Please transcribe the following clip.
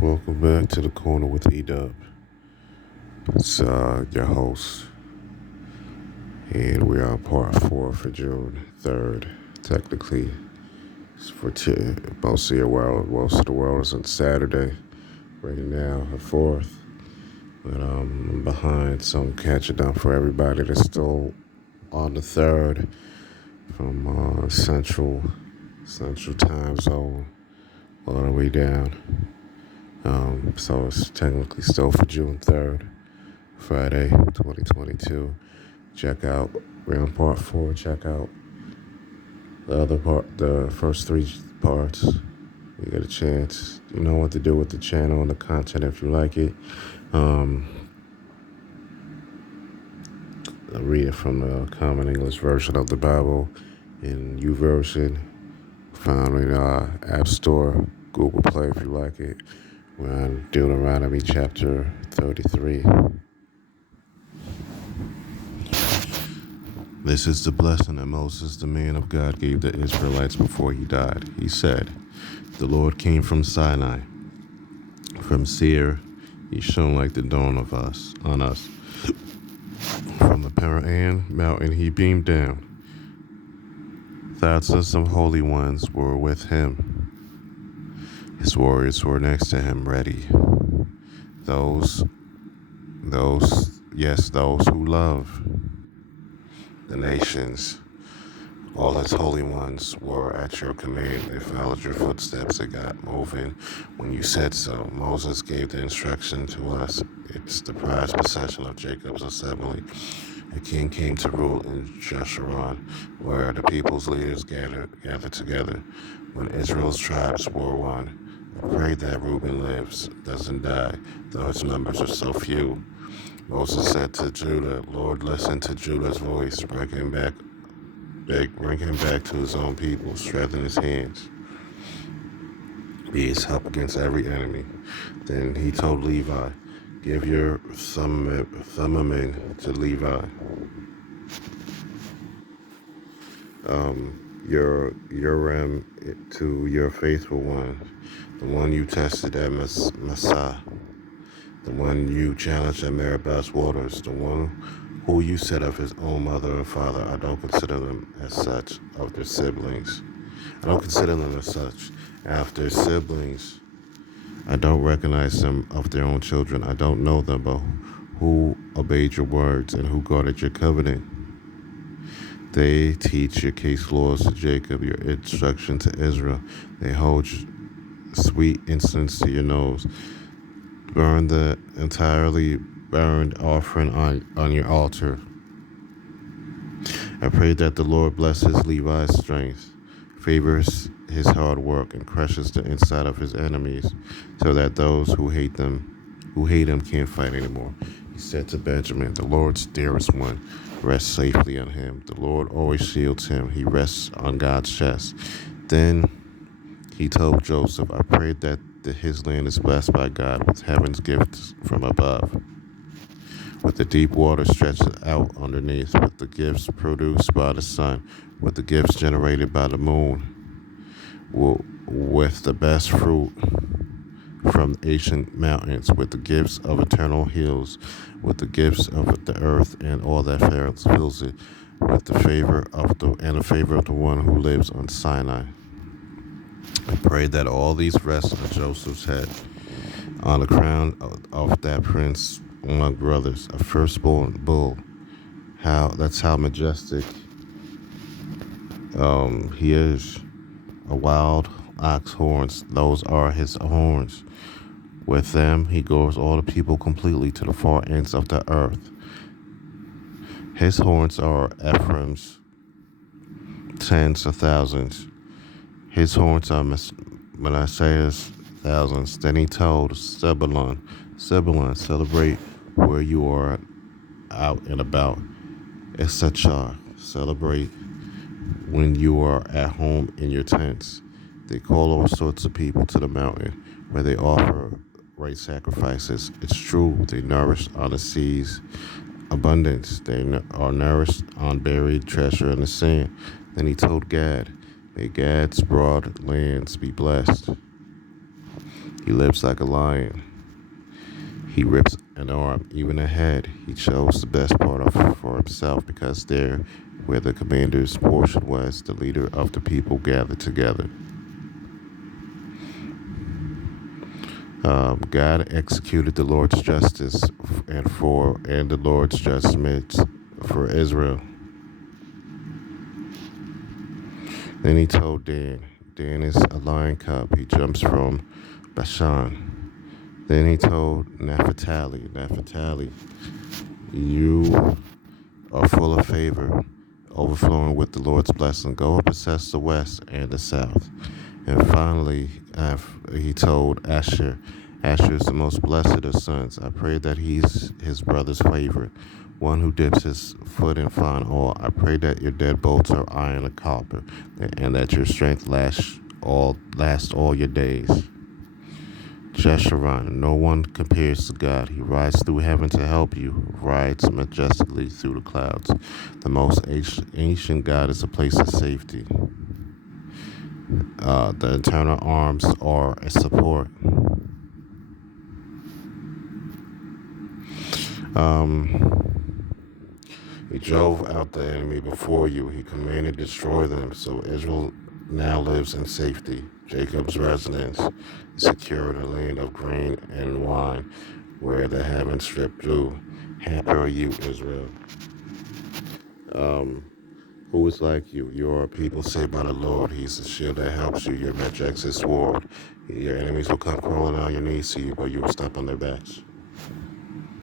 Welcome back to the corner with E-Dub. It's your host, and we are on part 4 for June 3rd. Technically, it's for most of the world. Most of the world is on Saturday. Right now, the 4th. But I'm behind, so I'm catching up for everybody that's still on the 3rd from Central Time Zone all the way down. So it's technically still for June 3rd, Friday, 2022. Check out round part 4. Check out the first 3 parts. You get a chance. You know what to do with the channel and the content if you like it. I read it from the Common English Version of the Bible in YouVersion. Found in App Store, Google Play if you like it. We're on Deuteronomy chapter 33. This is the blessing that Moses, the man of God, gave the Israelites before he died. He said, "The Lord came from Sinai. From Seir, he shone like the dawn on us. From the Paran mountain, he beamed down. Thousands of holy ones were with him. His warriors were next to him, ready. Those who love the nations. All his holy ones were at your command. They followed your footsteps. They got moving when you said so. Moses gave the instruction to us. It's the prized possession of Jacob's assembly. A king came to rule in Jeshurun, where the people's leaders gathered together. When Israel's tribes were one, I pray that Reuben lives, doesn't die, though his numbers are so few. Moses said to Judah, Lord, listen to Judah's voice. Bring him back to his own people. Strengthen his hands. Be his help against every enemy. Then he told Levi, give your thummim to Levi. Your Urim to your faithful one, the one you tested at Massah, the one you challenged at Meribah's waters, the one who you said of his own mother and father. I don't consider them as such of their siblings. I don't consider them as such after siblings. I don't recognize them of their own children. I don't know them, but who obeyed your words and who guarded your covenant. They teach your case laws to Jacob, your instruction to Israel. They hold sweet incense to your nose. Burn the entirely burned offering on your altar. I pray that the Lord blesses Levi's strength, favors his hard work, and crushes the inside of his enemies, so that those who hate him can't fight anymore. He said to Benjamin, the Lord's dearest one, rests safely on him. The Lord always shields him. He rests on God's chest. Then he told Joseph, I prayed that his land is blessed by God with heaven's gifts from above, with the deep water stretched out underneath, with the gifts produced by the sun, with the gifts generated by the moon, with the best fruit from ancient mountains, with the gifts of eternal hills, with the gifts of the earth and all that fills it, with the favor of the one who lives on Sinai. I pray that all these rest on Joseph's head, on the crown of that prince among brothers, a firstborn bull. That's how majestic he is. A wild ox horns, those are his horns. With them he goes all the people completely to the far ends of the earth. His horns are Ephraim's tens of thousands. His horns are Manasseh's thousands. Then he told Zebulun, celebrate where you are out and about. Issachar, celebrate when you are at home in your tents. They call all sorts of people to the mountain where they offer right sacrifices. It's true, they nourish on the sea's abundance. They are nourished on buried treasure in the sand. Then he told Gad, may Gad's broad lands be blessed. He lives like a lion. He rips an arm, even a head. He chose the best part of for himself because there, where the commander's portion was, the leader of the people gathered together. God executed the Lord's justice and the Lord's judgments for Israel. Then he told Dan. Dan is a lion cub. He jumps from Bashan. Then he told Naphtali, you are full of favor, overflowing with the Lord's blessing. Go and possess the west and the south. And finally, he told Asher, Asher is the most blessed of sons. I pray that he's his brother's favorite, one who dips his foot in fine oil. I pray that your deadbolts are iron and copper, and that your strength lasts all your days. Jeshurun, no one compares to God. He rides through heaven to help you, rides majestically through the clouds. The most ancient God is a place of safety. The eternal arms are a support. He drove out the enemy before you. He commanded to destroy them. So Israel now lives in safety. Jacob's residence is secure in a land of grain and wine, where the heavens strip through. Happy are you, Israel. Who is like you? You are a people saved by the Lord. He's the shield that helps you. Your majestic sword. Your enemies will come crawling on your knees to you, but you will step on their backs.